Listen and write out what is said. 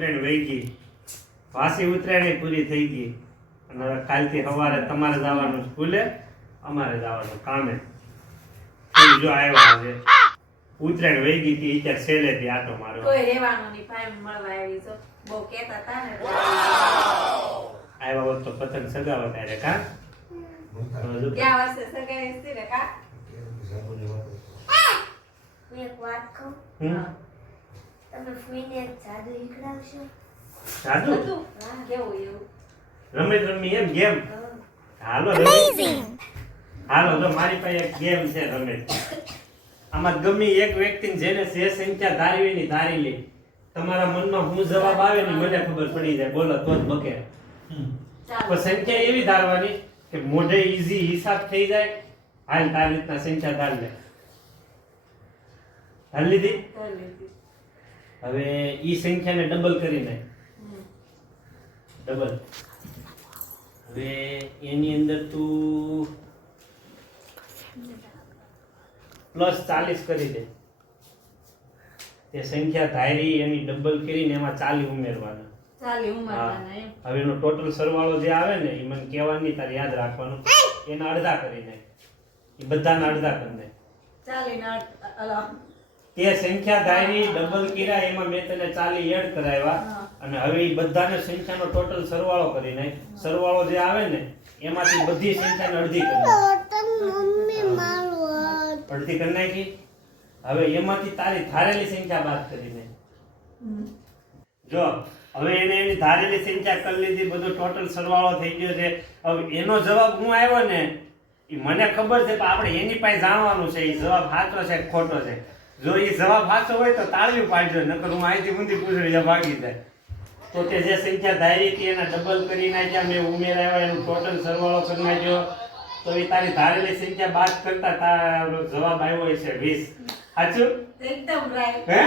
ઉત્તરાયણ વહી ગઈ, વાસી ઉત્તરાયણ પૂરી થઈ ગઈ અને હવે કાલથી સવારે તમારે જવાનું સ્કૂલે, અમારે જવાનું કામે. જો આવ્યા છે ઉત્તરાયણ વહી ગઈ હતી અત્યારે છેલ્લેથી આટો મારવા. કોઈ રહેવાનું નહીં, ભાઈ મળવા આવી છો. બહુ કહેતા હતા ને આવ્યા હોત તો પતંગ સગાવત ત્યારે કા ક્યાં વર્ષે સગાઈ હતી ને કા. એક વાત કહું, હમ તમે ફૂઈને જાદુ શીખડાવશો? સાદું હતું કેવું એવું રમત રમી એમ ગેમ. હા. હાલો રમી. હાલો જો મારી પાસે એક ગેમ છે રમત. આમાં ગમે એક વ્યક્તિને જેને જે સંખ્યા ધારવી ની ધારી લે. તમારા મનમાં હું જવાબ આવે ને મને ખબર પડી જાય, બોલો તો જ બકે. ચાલો પણ સંખ્યા એવી ધારવાની કે મોઢે ઈઝી હિસાબ થઈ જાય. હાલ તારી રીતના સંખ્યા ધાર લે. ધાર લીધી? કરી લીધી. હવે ઈ સંખ્યાને ડબલ કરી નાખ. ડબલ. હવે એની અંદર તું +40 કરી દે. તે સંખ્યા ધારી એની ડબલ કરીને એમાં 40 ઉમેરવાના. ચાલી ઉંમરના એમ હવે એનો ટોટલ સરવાળો જે આવે ને એ મને કહેવાની તારે યાદ રાખવાનું. એના અડધા કરી નાખ. એ બધાના અડધા કરી નાખ. ચાલી ના અલા તે સંખ્યા ધારી ડબલ કર્યા એમાં મેં તને 40 એડ કરાવ્યા. હા. અને હવે એ બધાને સંખ્યાનો ટોટલ સરવાળો કરી નાખ. સરવાળો જે આવે ને એમાંથી બધી સંખ્યાને અડધી કરી નાખ. અડધી કરી નાખી. હવે એમાંથી તારી ધારેલી સંખ્યા બાદ કરી નાખ. જો હવે એને એની ધારેલી સંખ્યા કરી લીધી, બધો ટોટલ સરવાળો થઈ ગયો છે. હવે એનો જવાબ હું આવ્યો ને એ મને ખબર છે, પણ આપણે એની પાસે જાણવાનું છે એ જવાબ સાચો છે કે ખોટો છે. જો એ જવાબ સાચો હોય તો તાળીઓ પાડજો, નકર હું અહીંથી ઊંધી પૂછડી ભાગી જાય. તો તે જે સંખ્યા ધારી હતી એના ડબલ કરી નાખ્યા, મેં ઉમેરાવ્યા, એનો ટોટલ સરવાળો કરી નાખ્યો. તો એ તારી ધારેલી સંખ્યા બાદ કરતા તારો જવાબ આવ્યો છે 20. સાચું? એકદમ રાઈટ. હે?